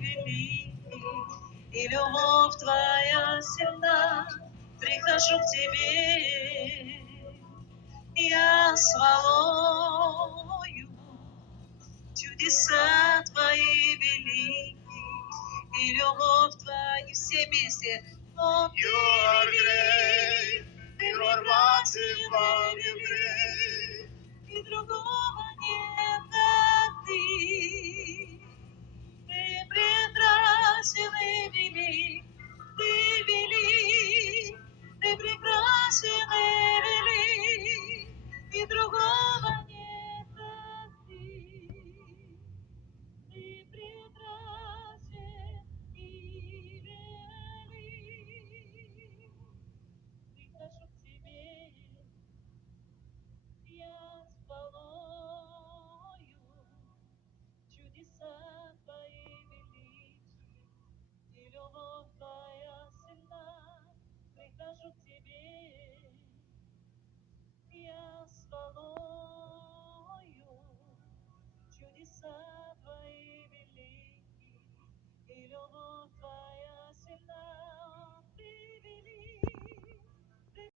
великий, и любовь Твоя сильна. Прихожу к Тебе, я с хвалою, чудеса Твои велики, и любовь Твоя, все вместе. Oh, you are great, you are wonderful, you great, и другого нет, как Ты. Ты прекрасен и велик, Ты велик, Ты прекрасен и велик, и другого нет, как Ты. Ты прекрасен и велик. Прихожу к Тебе, я с хвалою, чудеса Твои велики, и любовь Твоя сильна. Прихожу к Тебе, я с хвалою, чудеса Твои велики, и любовь